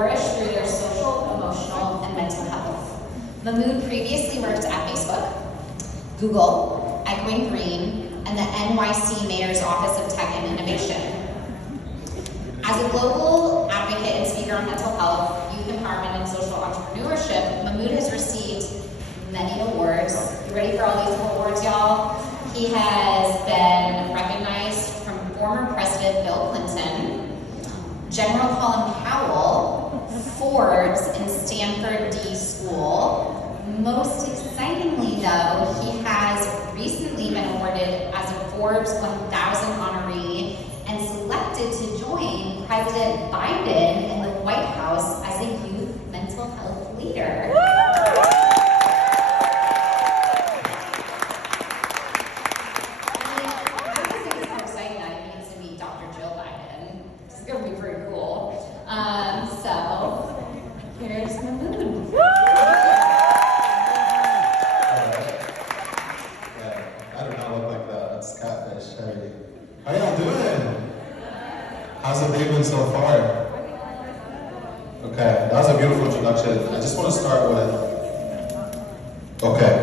flourish through their social, emotional, and mental health. Mahmoud previously worked at Facebook, Google, Echoing Green, and the NYC Mayor's Office of Tech and Innovation. As a global advocate and speaker on mental health, youth empowerment, and social entrepreneurship, Mahmoud has received many awards. You ready for all these awards, y'all? He has been recognized from former President Bill Clinton, General Colin Powell, Forbes, and Stanford D School. Most excitingly, though, he has recently been awarded as a Forbes 1000 honoree and selected to join President Biden in the White House as a youth mental health leader. How y'all doing? How's the day been so far? Okay, that was a beautiful introduction. I just want to start with, okay.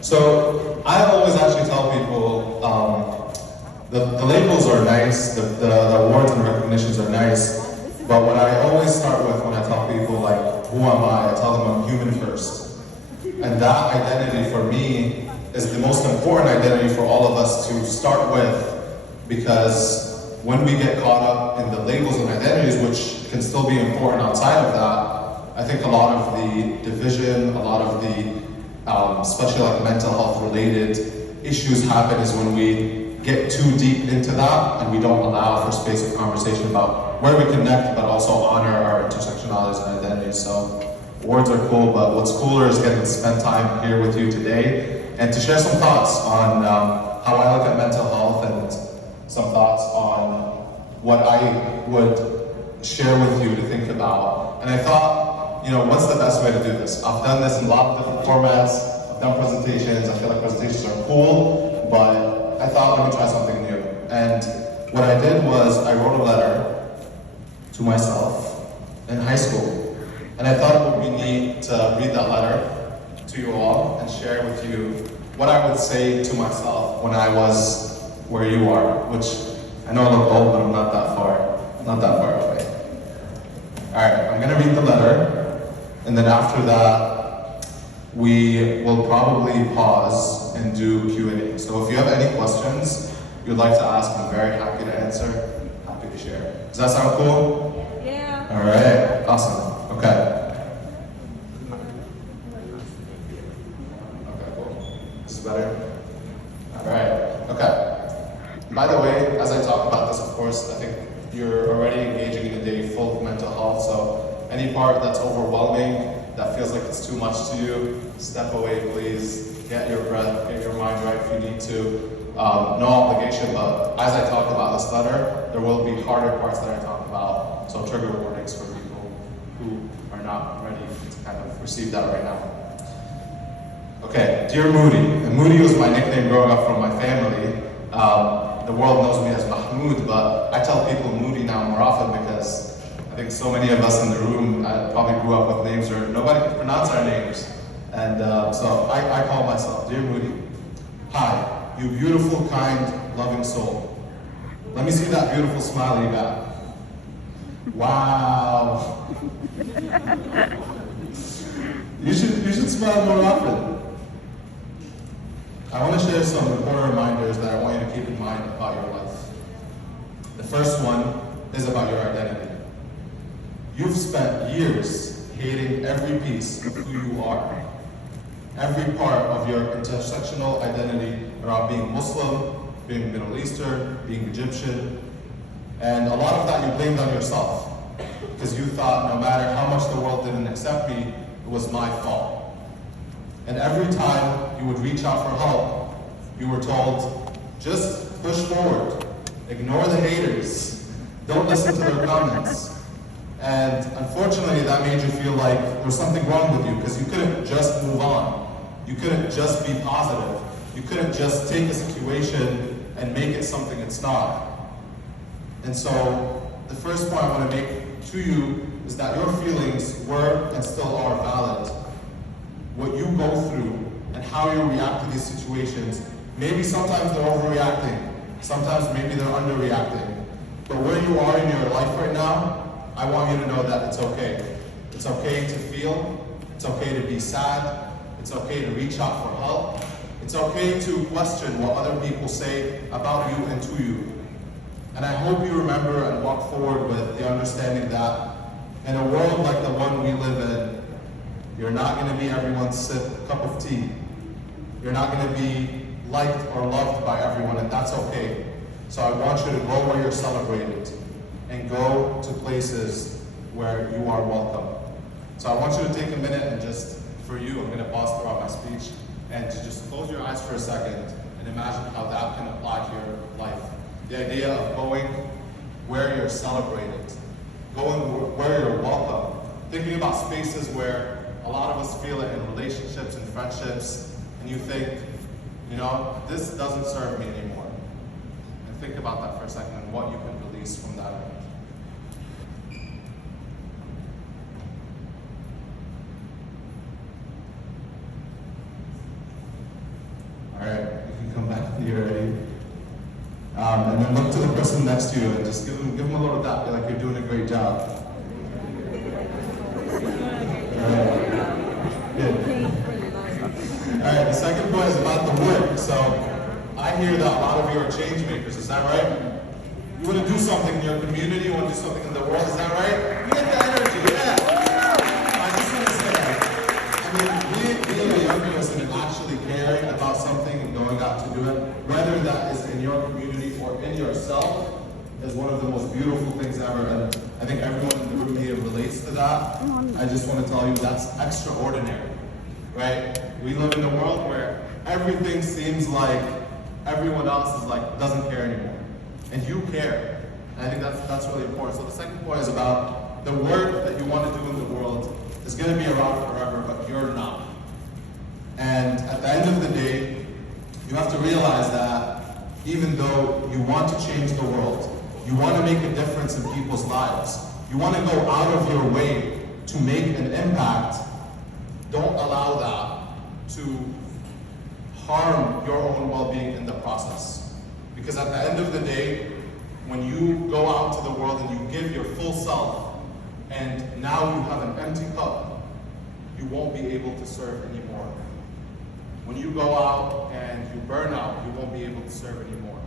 So I always actually tell people, the labels are nice, the awards and recognitions are nice, but what I always start with when I tell people, like, who am I tell them I'm human first. And that identity for me is the most important identity for all of us to start with, because when we get caught up in the labels and identities, which can still be important outside of that, I think a lot of the division, a lot of the, especially like mental health related issues happen is when we get too deep into that and we don't allow for space of conversation about where we connect, but also honor our intersectionalities and identities. So awards are cool, but what's cooler is getting to spend time here with you today and to share some thoughts on how I look at mental health and some thoughts on what I would share with you to think about. And I thought, what's the best way to do this? I've done this in a lot of different formats. I've done presentations. I feel like presentations are cool, but I thought, let me try something new. And what I did was I wrote a letter to myself in high school. And I thought it would be neat to read that letter to you all and share with you what I would say to myself when I was where you are, which I know I look old, but I'm not that far away. All right, I'm gonna read the letter, and then after that, we will probably pause and do Q&A. So if you have any questions you'd like to ask, I'm very happy to answer, happy to share. Does that sound cool? Yeah. All right, awesome, okay. Okay, cool. This is better? All right, okay. By the way, as I talk about this, of course, I think you're already engaging in a day full of mental health, so any part that's overwhelming, that feels like it's too much to you, step away, please. Get your breath, get your mind right if you need to. No obligation, but as I talk about this letter, there will be harder parts that I talk about, so trigger warnings for people who are not ready to kind of receive that right now. Okay, dear Moody, and Moody was my nickname growing up from my family. The world knows me as Mahmoud, but I tell people Moody now more often because I think so many of us in the room probably grew up with names where nobody could pronounce our names. And so I call myself Dear Moody. Hi, you beautiful, kind, loving soul. Let me see that beautiful smile you got. Wow. You should smile more often. I want to share some important reminders that I want you to keep in mind about your life. The first one is about your identity. You've spent years hating every piece of who you are. Every part of your intersectional identity around being Muslim, being Middle Eastern, being Egyptian. And a lot of that you blamed on yourself because you thought no matter how much the world didn't accept me, it was my fault. And every time you would reach out for help, you were told, just push forward, ignore the haters, don't listen to their comments. And unfortunately, that made you feel like there was something wrong with you because you couldn't just move on. You couldn't just be positive. You couldn't just take a situation and make it something it's not. And so, the first point I want to make to you is that your feelings were and still are valid. What you go through and how you react to these situations, maybe sometimes they're overreacting, sometimes maybe they're underreacting. But where you are in your life right now, I want you to know that it's okay. It's okay to feel, it's okay to be sad, it's okay to reach out for help, it's okay to question what other people say about you and to you. And I hope you remember and walk forward with the understanding that in a world like the one we live in, you're not going to be everyone's cup of tea. You're not going to be liked or loved by everyone, and that's okay. So I want you to go where you're celebrated and go to places where you are welcome. So I want you to take a minute and just, for you, I'm going to pause throughout my speech, and to just close your eyes for a second and imagine how that can apply to your life. The idea of going where you're celebrated, going where you're welcome, thinking about spaces where a lot of us feel it in relationships and friendships, and you think, you know, this doesn't serve me anymore. And think about that for a second and what you can release from that end. All right, you can come back to you already. And then look to the person next to you and just give them a little tap, be like, you're doing a great job. All right. Good. All right, the second point is about the work. So I hear that a lot of you are change makers, is that right? You want to do something in your community, you want to do something in the world, is that right? You get the energy, yeah. I just want to say, I mean, being a young person and actually caring about something and going out to do it, whether that is in your community or in yourself, is one of the most beautiful things ever. And I think everyone in the room here relates to that. I just want to tell you that's extraordinary, right? We live in a world where everything seems like everyone else is like, doesn't care anymore. And you care. And I think that's really important. So the second point is about the work that you want to do in the world is going to be around forever, but you're not. And at the end of the day, you have to realize that even though you want to change the world, you want to make a difference in people's lives, you want to go out of your way to make an impact, don't allow that to harm your own well-being in the process. Because at the end of the day, when you go out to the world and you give your full self, and now you have an empty cup, you won't be able to serve anymore. When you go out and you burn out, you won't be able to serve anymore.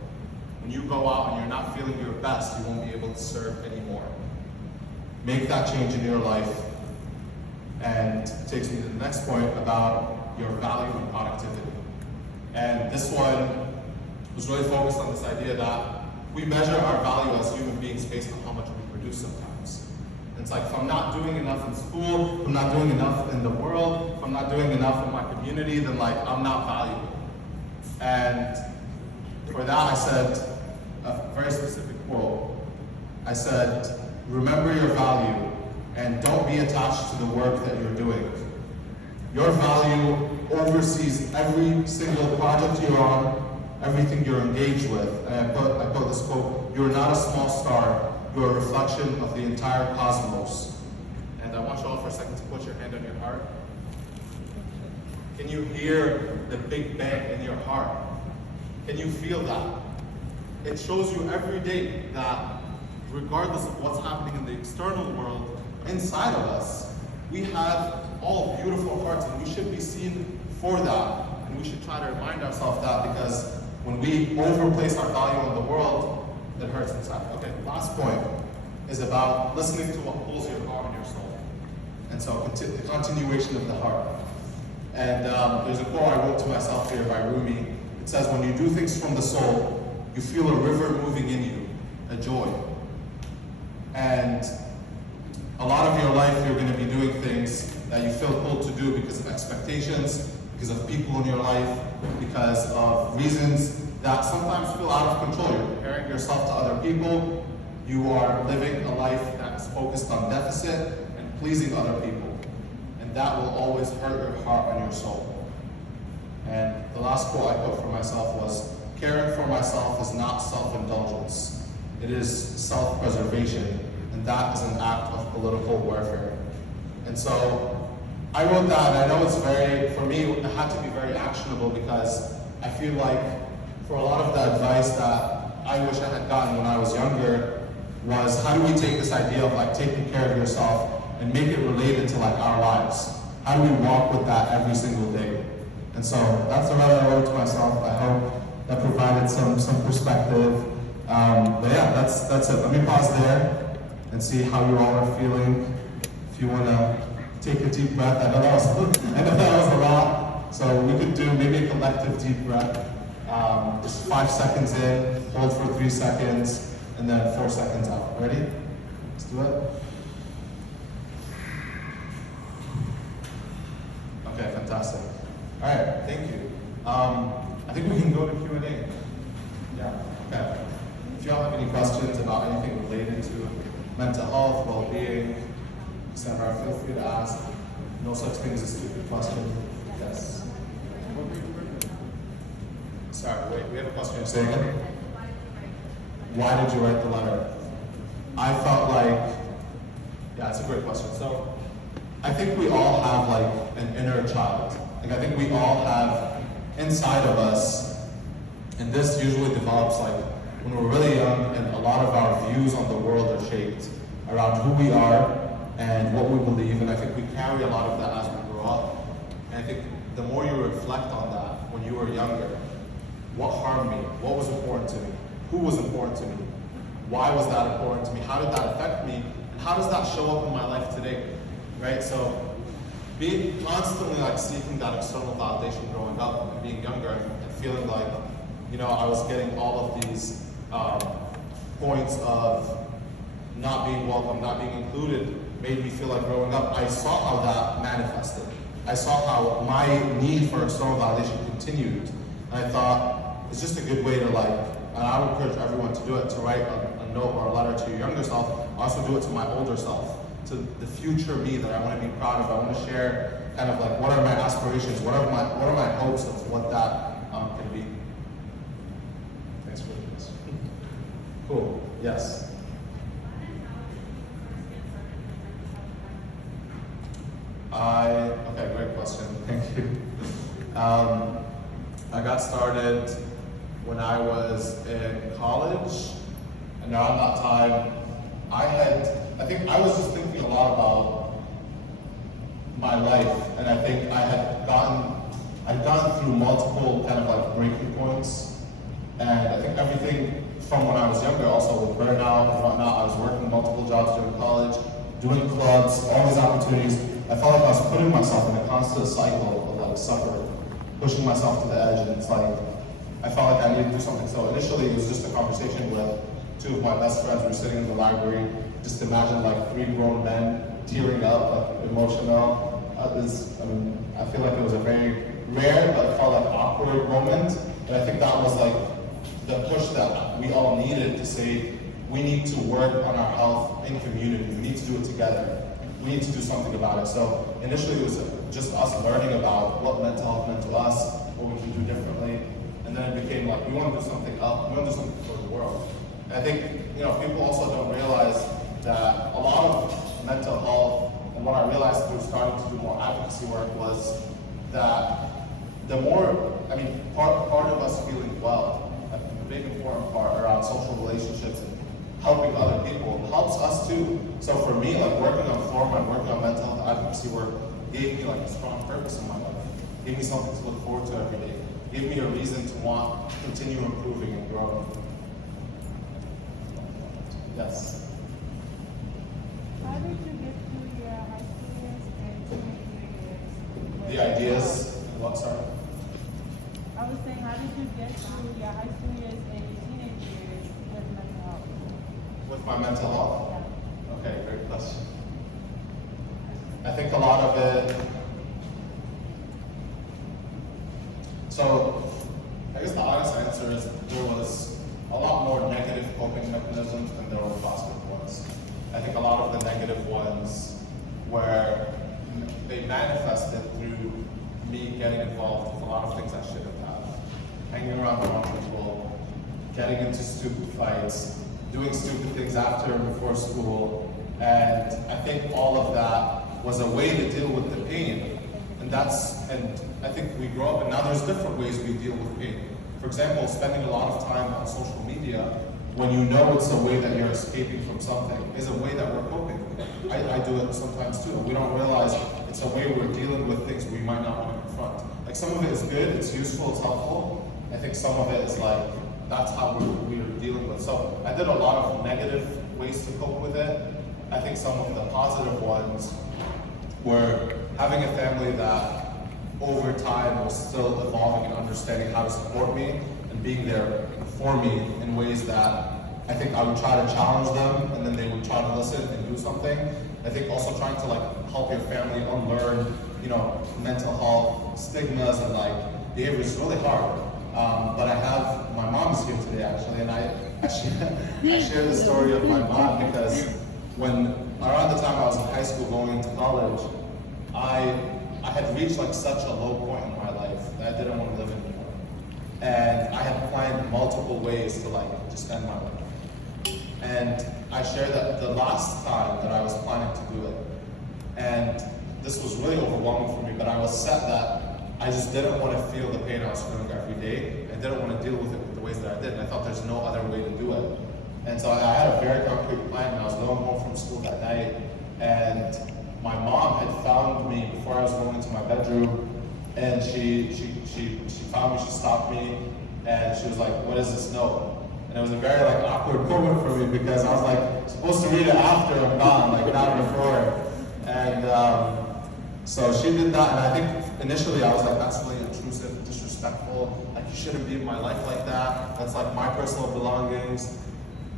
When you go out and you're not feeling your best, you won't be able to serve anymore. Make that change in your life. And it takes me to the next point about your value and productivity. And this one was really focused on this idea that we measure our value as human beings based on how much we produce sometimes. And it's like, if I'm not doing enough in school, if I'm not doing enough in the world, if I'm not doing enough in my community, then like, I'm not valuable. And for that, I said a very specific quote. I said, remember your value and don't be attached to the work that you're doing. Your value oversees every single project you're on, everything you're engaged with. And I put this quote, you're not a small star, you're a reflection of the entire cosmos. And I want you all for a second to put your hand on your heart. Can you hear the Big Bang in your heart? Can you feel that? It shows you every day that regardless of what's happening in the external world, inside of us, we have all beautiful hearts, and we should be seen for that. And we should try to remind ourselves that, because when we overplace our value on the world, it hurts inside. Okay, last point is about listening to what pulls your heart and your soul. And so the continuation of the heart. And there's a quote I wrote to myself here by Rumi. It says, when you do things from the soul, you feel a river moving in you, a joy. And a lot of your life, you're going to be doing things that you feel pulled to do because of expectations, because of people in your life, because of reasons that sometimes feel out of control. You're comparing yourself to other people. You are living a life that is focused on deficit and pleasing other people. And that will always hurt your heart and your soul. And the last quote I put for myself was, caring for myself is not self-indulgence. It is self-preservation. And that is an act of political warfare. And so I wrote that, and I know it's very, for me, it had to be very actionable because I feel like for a lot of the advice that I wish I had gotten when I was younger was how do we take this idea of like taking care of yourself and make it related to like our lives? How do we walk with that every single day? And so that's the letter I wrote to myself. I hope that provided some perspective. But yeah, that's it. Let me pause there and see how you all are feeling. If you want to take a deep breath, I know that was a lot. So we could do maybe a collective deep breath. Just 5 seconds in, hold for 3 seconds, and then 4 seconds out. Ready? Let's do it. Okay, fantastic. All right, thank you. I think we can go to Q&A. Yeah, okay. If y'all have any questions about anything related to mental health, well-being, etc., feel free to ask. No such thing as a stupid question. Yes. Sorry, wait, we have a question. Say again. Why did you write the letter? I felt like, yeah, it's a great question. So, I think we all have like an inner child. Like I think we all have inside of us, and this usually develops like when we're really young, and a lot of our views on the world are shaped around who we are and what we believe, and I think we carry a lot of that as we grow up. And I think the more you reflect on that when you were younger, what harmed me? What was important to me? Who was important to me? Why was that important to me? How did that affect me? And how does that show up in my life today? Right? So being constantly like seeking that external validation growing up and being younger and feeling like, you know, I was getting all of these points of not being welcome, not being included, made me feel like growing up, I saw how that manifested. I saw how my need for external validation continued. And I thought, it's just a good way to like, and I would encourage everyone to do it, to write a note or a letter to your younger self. Also do it to my older self, to the future me that I want to be proud of. I want to share kind of like what are my aspirations, what are my hopes of what that can be. Thanks for this. Cool. Yes. Okay, great question. Thank you. I got started when I was in college, and around that time, I think I was just thinking a lot about my life, and I think I'd gone through multiple kind of like breaking points, and I think everything from when I was younger, also with burnout and whatnot, I was working multiple jobs during college, doing clubs, all these opportunities. I felt like I was putting myself in a constant cycle of like suffering, pushing myself to the edge, and it's like, I felt like I needed to do something. So initially it was just a conversation with two of my best friends. We were sitting in the library, just imagine like 3 grown men tearing up, like emotional. I feel like it was a very rare, but felt like awkward moment. And I think that was like the push that we all needed to say, we need to work on our health in community. We need to do it together. We need to do something about it. So initially it was just us learning about what mental health meant to us, what we can do differently. And then it became like, we want to do something up, we want to do something for the world. And I think, you know, people also don't realize that a lot of mental health, and what I realized through starting to do more advocacy work was that the more, part of us feeling well, a big important part around social relationships and helping other people helps us too. So for me, like working on Flora and working on mental health advocacy work gave me like a strong purpose in my life. Gave me something to look forward to every day. Gave me a reason to want to continue improving and growing. Yes? How did you get through your high school years and teenage years? The ideas, what, sorry? I was saying, how did you get through your high school years and your teenage years with mental health? With my mental health? Yeah. Okay, great question. I think a lot of it, so I guess the honest answer is there was a lot more negative coping mechanisms than there were positive ones. I think a lot of the negative ones where they manifested through me getting involved with a lot of things I shouldn't have. Hanging around the wrong people, getting into stupid fights, doing stupid things after and before school, And I think all of that was a way to deal with the pain. And I think we grow up, and now there's different ways we deal with pain. For example, spending a lot of time on social media when you know it's a way that you're escaping from something is a way that we're coping. I do it sometimes too. We don't realize it's a way we're dealing with things we might not want to confront. Like some of it is good, it's useful, it's helpful. I think some of it is like, that's how we're dealing with. So I did a lot of negative ways to cope with it. I think some of the positive ones were having a family that over time was still evolving and understanding how to support me and being there for me in ways that I think I would try to challenge them and then they would try to listen and do something. I think also trying to like help your family unlearn, mental health stigmas and like behavior is really hard. But I have, my mom's here today actually, and I share the story of my mom because when around the time I was in high school going into college, I had reached like such a low point in my life that I didn't want to live anymore. And I had planned multiple ways to like just end my life. And I shared that the last time that I was planning to do it. And this was really overwhelming for me, but I was set that I just didn't want to feel the pain I was feeling every day. I didn't want to deal with it the ways that I did, and I thought there's no other way to do it. And so I had a very concrete plan, and I was going home from school that night, and my mom had found me before I was going into my bedroom, and she found me, she stopped me, and she was like, "What is this note?" And it was a very like awkward moment for me because I was like supposed to read it after I'm gone, like not before. And so she did that, and I think initially I was like, that's really intrusive, disrespectful, like you shouldn't be in my life like that, that's like my personal belongings.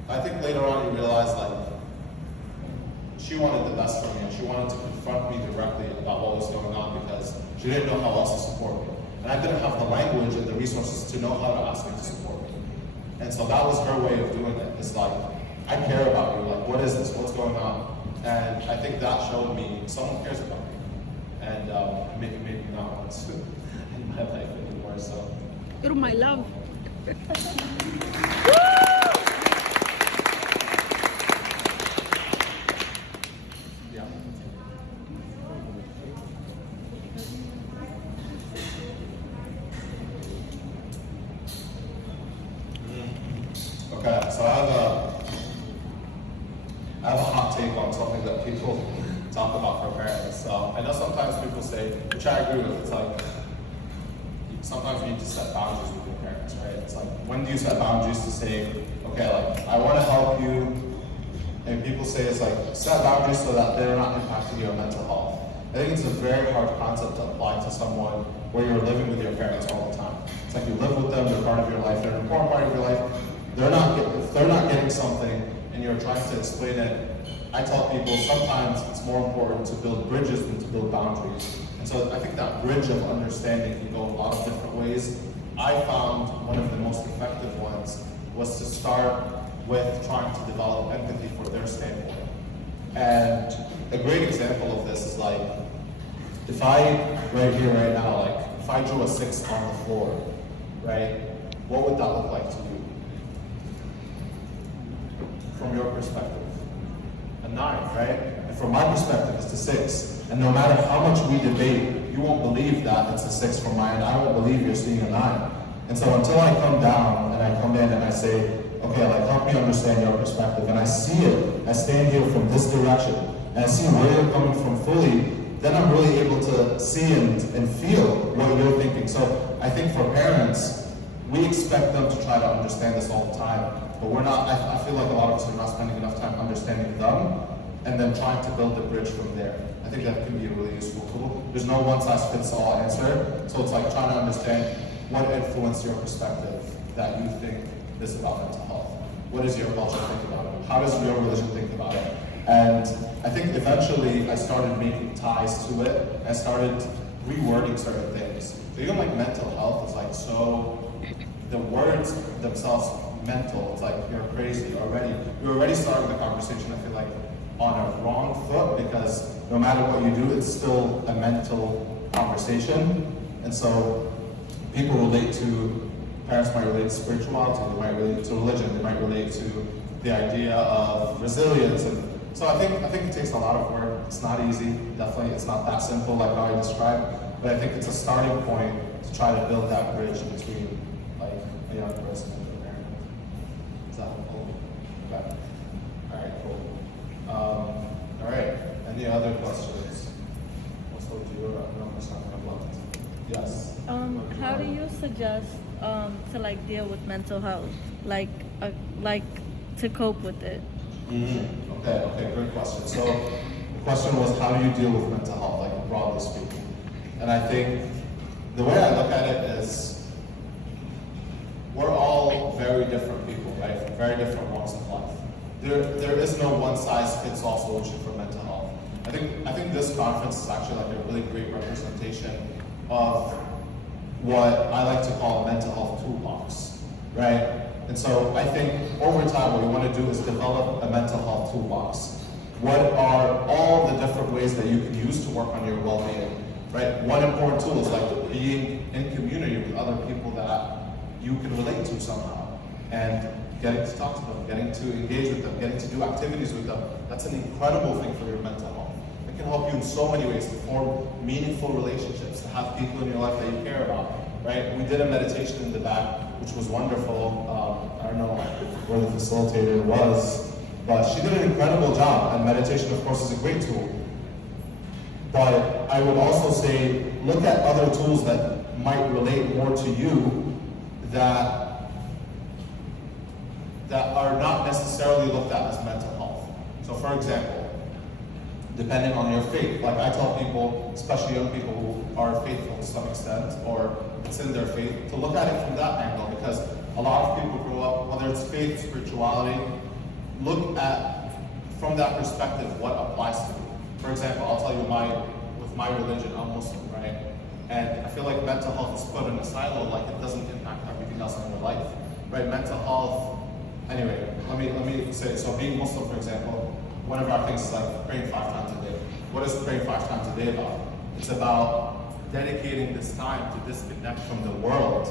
I think later on you realize like, she wanted the best for me, and she wanted to confront me directly about what was going on because she didn't know how else to support me. And I didn't have the language and the resources to know how to ask me to support me. And so that was her way of doing it. It's like, I care about you, like what is this, what's going on? And I think that showed me someone cares about me. And maybe not want to in my life anymore, so. You're my love. Yeah. Okay, so I have a hot take on something that people talk about for parents. So I know sometimes people say, which I agree with, it's like, sometimes you need to set boundaries with your parents, right? It's like, when do you set boundaries to say, okay, like, I want to help you, and people say it's like, set boundaries so that they're not impacting your mental health. I think it's a very hard concept to apply to someone where you're living with your parents all the time. It's like you live with them, they're part of your life, they're an important part of your life. If they're not getting something and you're trying to explain it, I tell people sometimes it's more important to build bridges than to build boundaries. And so I think that bridge of understanding can go a lot of different ways. I found one of the most effective ones was to start with trying to develop empathy for their standpoint. And a great example of this is like, if I, right here, right now, like, if I drew a 6 on the floor, right, what would that look like to you? From your perspective? A 9, right? And from my perspective, it's a 6. And no matter how much we debate, you won't believe that it's a 6 from my end. I won't believe you're seeing a 9. And so until I come down and I come in and I say, okay, like help me understand your perspective, and I see it, I stand here from this direction, and I see where you're coming from fully, then I'm really able to see and feel what you're thinking. So I think for parents, we expect them to try to understand this all the time, but we're not, I feel like a lot of us are not spending enough time understanding them and then trying to build the bridge from there. I think that can be a really useful tool. There's no one-size-fits-all answer, so it's like trying to understand what influenced your perspective that you think this about mental health. What does your culture think about it? How does your religion think about it? And I think eventually I started making ties to it. I started rewording certain things. So even like mental health is like so, the words themselves, mental, it's like you're crazy already. You're already starting the conversation, I feel like, on a wrong foot because no matter what you do, it's still a mental conversation. And so people relate to, parents might relate to spirituality, they might relate to religion, they might relate to the idea of resilience and So I think it takes a lot of work. It's not easy. Definitely, it's not that simple like how I described. But I think it's a starting point to try to build that bridge between like a young person and a parent. Is that helpful? Okay. All right. Cool. All right. Any other questions? What's the deal? I don't understand what I've left. Yes. How do you suggest to like deal with mental health, like to cope with it? Okay, great question. So the question was, how do you deal with mental health, like broadly speaking? And I think the way I look at it is, we're all very different people, right? From very different walks of life. There is no one size fits all solution for mental health. I think this conference is actually like a really great representation of what I like to call a mental health toolbox, right? And so I think over time what we want to do is develop a mental health toolbox. What are all the different ways that you can use to work on your well-being, right? One important tool is like being in community with other people that you can relate to somehow, and getting to talk to them, getting to engage with them, getting to do activities with them. That's an incredible thing for your mental health. It can help you in so many ways to form meaningful relationships, to have people in your life that you care about, right? We did a meditation in the back, which was wonderful. I don't know where the facilitator was, but she did an incredible job. And meditation, of course, is a great tool. But I would also say, look at other tools that might relate more to you that are not necessarily looked at as mental health. So for example, depending on your faith, like I tell people, especially young people who are faithful to some extent, or it's in their faith, to look at it from that angle, because a lot of people grow up, whether it's faith, spirituality, look at, from that perspective, what applies to you. For example, I'll tell you with my religion, I'm Muslim, right? And I feel like mental health is put in a silo, like it doesn't impact everything else in your life, right? Mental health, anyway, let me say, so being Muslim, for example, one of our things is like praying 5 times a day. What is praying 5 times a day about? It's about dedicating this time to disconnect from the world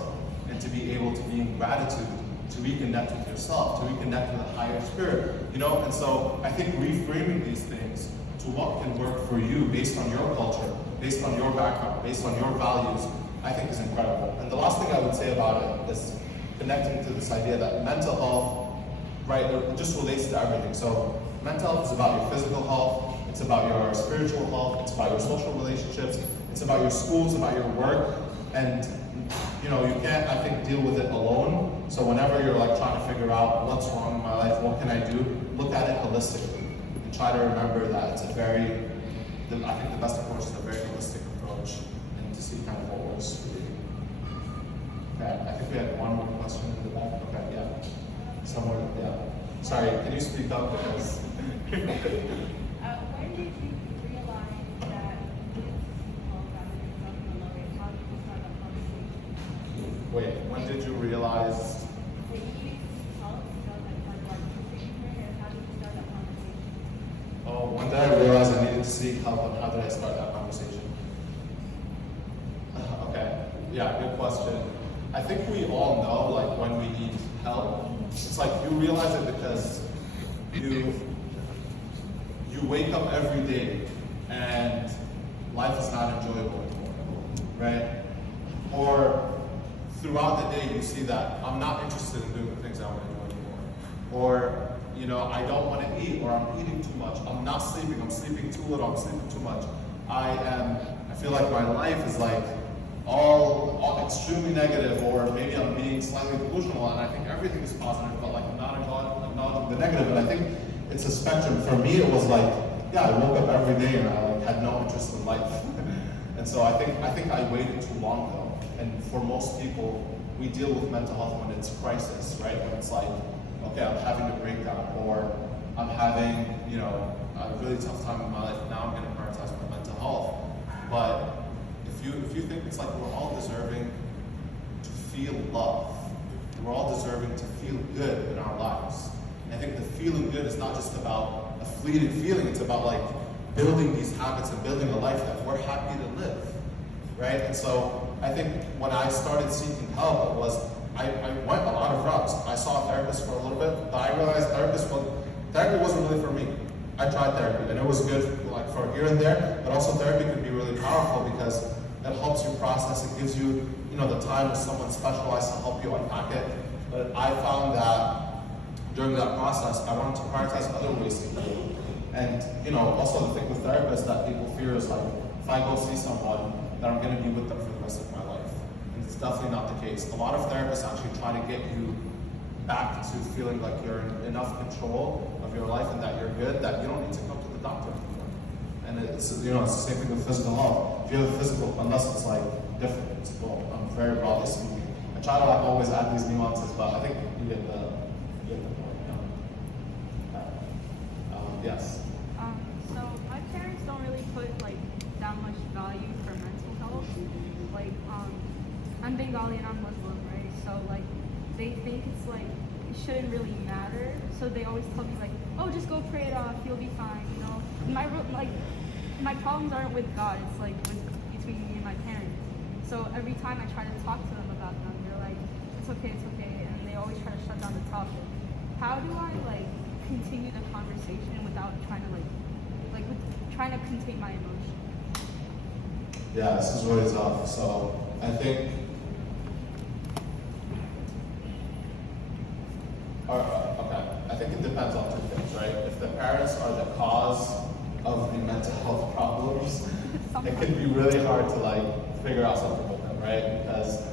and to be able to be in gratitude, to reconnect with yourself, to reconnect with a higher spirit, you know? And so I think reframing these things to what can work for you based on your culture, based on your background, based on your values, I think is incredible. And the last thing I would say about it is connecting to this idea that mental health, right, it just relates to everything. So mental health is about your physical health, it's about your spiritual health, it's about your social relationships, it's about your school, it's about your work, and you know, you can't, I think, deal with it alone. So whenever you're like trying to figure out what's wrong in my life, what can I do, look at it holistically and try to remember that it's I think the best approach is a very holistic approach, and to see kind of what works for you. Okay, I think we had one more question in the back. Okay, yeah. Somewhere, yeah. Sorry, can you speak up because? When did you realize that you needed to seek help rather than something alone? And how did you start that conversation? Wait, when did you realize? That you needed to seek help, you know, like and how did you start that conversation? Oh, when did I realize I needed to seek help, and how did I start that conversation? Okay, yeah, good question. I think we all know, like, when we need help, it's like you realize it because you wake up every day and life is not enjoyable anymore, right? Or throughout the day you see that I'm not interested in doing the things I want to do anymore. Or, you know, I don't want to eat, or I'm eating too much. I'm not sleeping, I'm sleeping too little, I'm sleeping too much. I feel like my life is like all extremely negative, or maybe I'm being slightly delusional, and I think everything is positive, but like I'm not acknowledging the negative. And I think it's a spectrum. For me, it was like, yeah, I woke up every day and I like had no interest in life. And so I think I waited too long though. And for most people, we deal with mental health when it's crisis, right? When it's like, okay, I'm having a breakdown, or I'm having, you know, a really tough time in my life. Now I'm going to prioritize my mental health. But if you think it's like we're all deserving to feel love, we're all deserving to feel good in our lives. And I think the feeling good is not just about a fleeting feeling, it's about like building these habits and building a life that we're happy to live, right? And so I think when I started seeking help, it was, I went a lot of routes. I saw a therapist for a little bit, but I realized therapy wasn't really for me. I tried therapy, and it was good like for here and there, but also therapy can be really powerful because it helps you process, it gives you, the time with someone specialized to help you unpack it. But I found that during that process, I wanted to prioritize other ways to heal. And also the thing with therapists that people fear is like, if I go see someone, that I'm gonna be with them for the rest of my life. And it's definitely not the case. A lot of therapists actually try to get you back to feeling like you're in enough control of your life and that you're good, that you don't need to come to the doctor anymore. And it's it's the same thing with physical health. If you have a physical, unless it's like different, well, I'm very broadly speaking. I try to like always add these nuances, but I think you get the point. Yes. So my parents don't really put like that much value for mental health. Like, I'm Bengali and I'm Muslim, right? So like, they think it's like it shouldn't really matter. So they always tell me like, oh, just go pray it off, you'll be fine. My problems aren't with God. It's like between me and my parents. So every time I try to talk to them about them, they're like, it's okay, and they always try to shut down the topic. How do I like continue the conversation without trying to trying to contain my emotions? Yeah, this is really tough. So I think, I think it depends on two things, right? If the parents are the cause of the mental health problems, it can be really hard to like figure out something with them, right? Because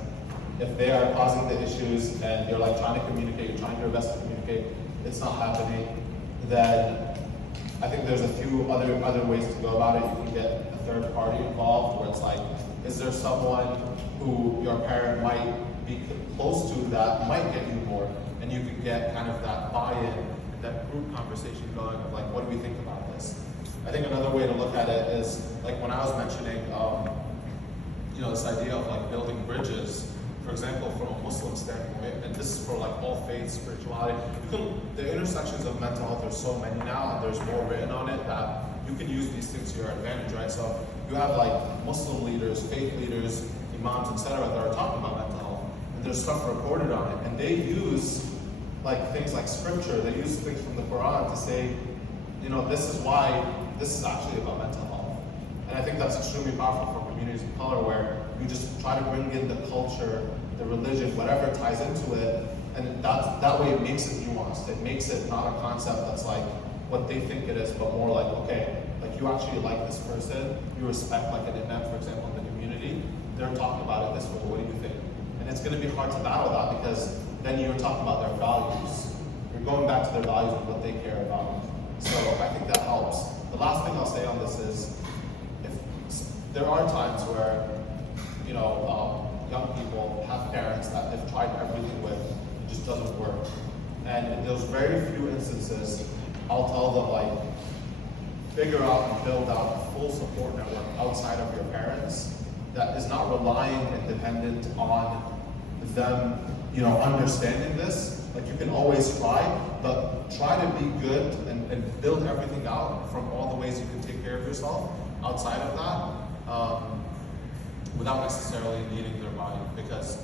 if they are causing the issues and you're like trying to communicate, you're trying your best to communicate, it's not happening, then I think there's a few other ways to go about it. You can get a third party involved where it's like, is there someone who your parent might be close to that might get you more, and you can get kind of that buy-in, that group conversation going of like, what do we think about this? I think another way to look at it is like when I was mentioning, this idea of like building bridges. For example, from a Muslim standpoint, and this is for like all faiths, spirituality, the intersections of mental health are so many now, and there's more written on it that you can use these things to your advantage, right? So you have like Muslim leaders, faith leaders, imams, etc., that are talking about mental health, and there's stuff recorded on it, and they use like things like scripture, they use things from the Quran to say, this is why this is actually about mental health. And I think that's extremely powerful for communities of color where you just try to bring in the culture, the religion, whatever ties into it, and that way it makes it nuanced. It makes it not a concept that's like what they think it is, but more like, okay, like you actually like this person, you respect like an imam, for example, in the community, they're talking about it this way, what do you think? And it's gonna be hard to battle that because then you're talking about their values. You're going back to their values and what they care about. So I think that helps. The last thing I'll say on this is, there are times where, young people have parents that they've tried everything with, it just doesn't work. And in those very few instances, I'll tell them like, figure out and build out a full support network outside of your parents that is not relying and dependent on them, understanding this. Like you can always try, but try to be good and build everything out from all the ways you can take care of yourself outside of that. Without necessarily needing their body, because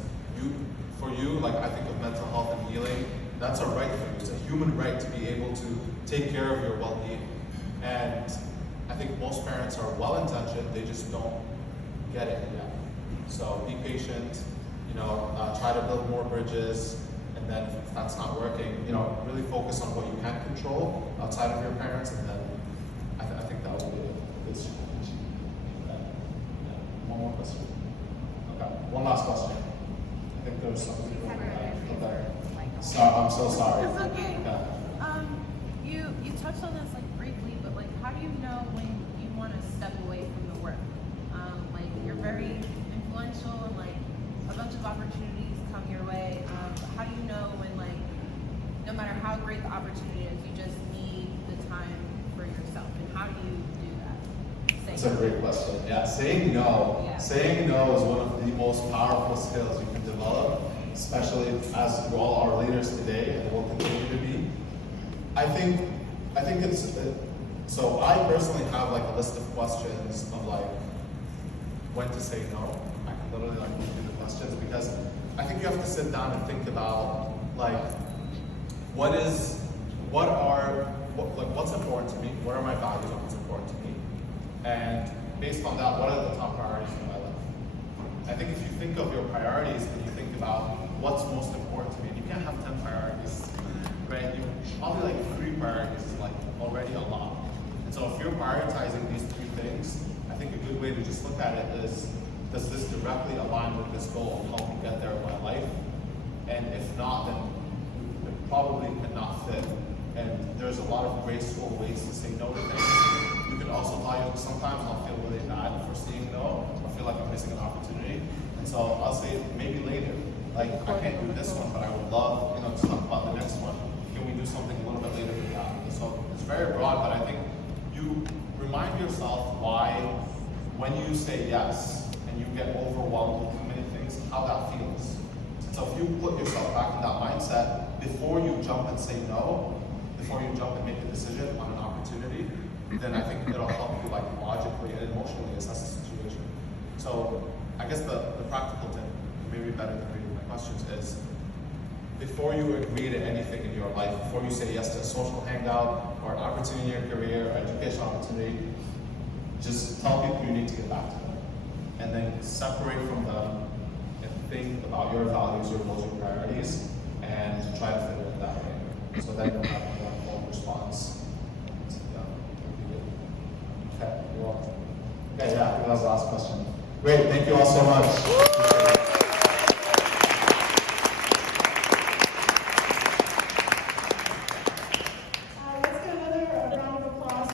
for you, like I think of mental health and healing, that's a right for you. It's a human right to be able to take care of your well-being. And I think most parents are well-intentioned, they just don't get it yet. So be patient, try to build more bridges, and then if that's not working, really focus on what you can control outside of your parents, and then I think that will be a good strategy. One more question. Okay, one last question. I think there was something. I'm so sorry. It's okay. Okay. You touched on this like briefly, but like, how do you know when you want to step away from the work? Like you're very influential and like a bunch of opportunities come your way. How do you know when like, no matter how great the opportunity is, you just need the time for yourself? And how do you do that? That's a great question. Yeah, saying no. Yeah. Saying no is one of the most powerful skills you can develop, especially as you all are leaders today and will continue to be. I think it's, so I personally have like a list of questions of like when to say no. I can literally like go through the questions because I think you have to sit down and think about like what what's important to me? What are my values and what's important to me? And based on that, what are the top priorities in my life? I think if you think of your priorities and you think about what's most important to me, you can't have 10 priorities, right? You probably like 3 priorities is like already a lot. And so if you're prioritizing these 3 things, I think a good way to just look at it is, does this directly align with this goal and help me get there in my life? And if not, then it probably cannot fit. And there's a lot of graceful ways to say no to things. You can also tell you, sometimes I'll feel really bad for saying no, or feel like I'm missing an opportunity. And so I'll say maybe later, like I can't do this one, but I would love, to talk about the next one. Can we do something a little bit later than that? So it's very broad, but I think you remind yourself why, when you say yes and you get overwhelmed with too many things, how that feels. So if you put yourself back in that mindset before you jump and say no, before you jump and make a decision on an opportunity, then I think it'll help you like logically and emotionally assess the situation. So I guess the practical tip, maybe better than reading my questions, is before you agree to anything in your life, before you say yes to a social hangout or an opportunity in your career or educational opportunity, just tell people you need to get back to them. And then separate from them and think about your values, your goals, your priorities, and try to fit it in that way. So then you'll have a more informed response. Yeah, okay, you're welcome. Okay, yeah, I think that was the last question. Great, thank you all so much.